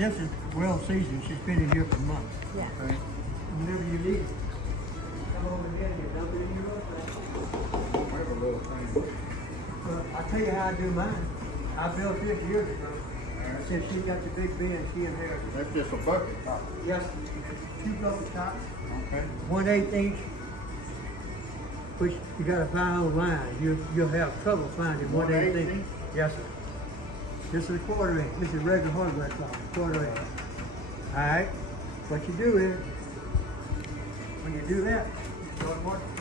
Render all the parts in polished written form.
this is well seasoned. She's been in here for months. Yeah. Okay. Whenever you need it, come over here and dump it in your road. Where's the little thing? I'll tell you how I do mine. I built this years ago. Since she got the big bin, she inherited. That's just a bucket top. Yes, 2 bucket tops, Okay. 1/8 inch, which you gotta find online. You'll have trouble finding 1/8 inch. 1/8 Yes, sir. This is a 1/4 inch. This is regular hardware cloth, 1/4 inch. All right. What you do is, when you do that, you start working.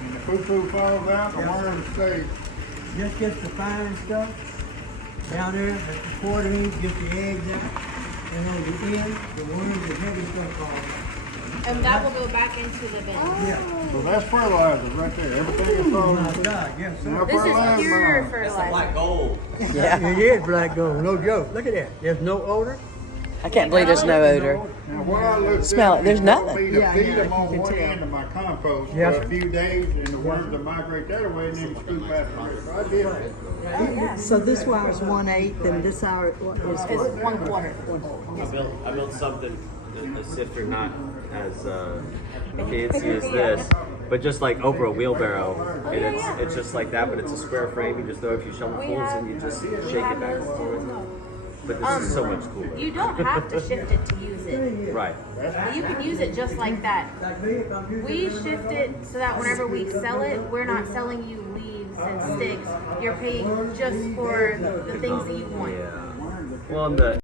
When the poo-poo falls out, the Yes, worms stay. Just gets the fine stuff down there at the 1/4 inch, get the eggs out, and on the end, the worms, the heavy stuff falls out. And that will go back into the bin. Yeah. So that's fertilizer right there. Everything is Oh my fertilizer. God, yes, sir. Now This is fertilizer pure mine. That's the fertilizer. black gold. Yeah. It is black gold, no joke. Look at that. There's no odor. I can't believe there's no odor. Now what I looked Smell up, it. There's you told nothing. me to Yeah, feed yeah, them you on can one tell. end of my compost Yes, for a sir. few days, and the worms will migrate that way, and then scoop out the rest. So I did that. So this wire's 1/8 and this hour is It's 1/4. I built something, a sifter not as fancy as this, but just like over a wheelbarrow, and it's just like that, but it's a square frame. You just throw a few shovelfuls and you just shake it back and forth. But this is so much cooler. You don't have to shift it to use it. Right. You can use it just like that. We shift it so that whenever we sell it, we're not selling you leaves and sticks. You're paying just for the things that you want. Yeah. Well, and the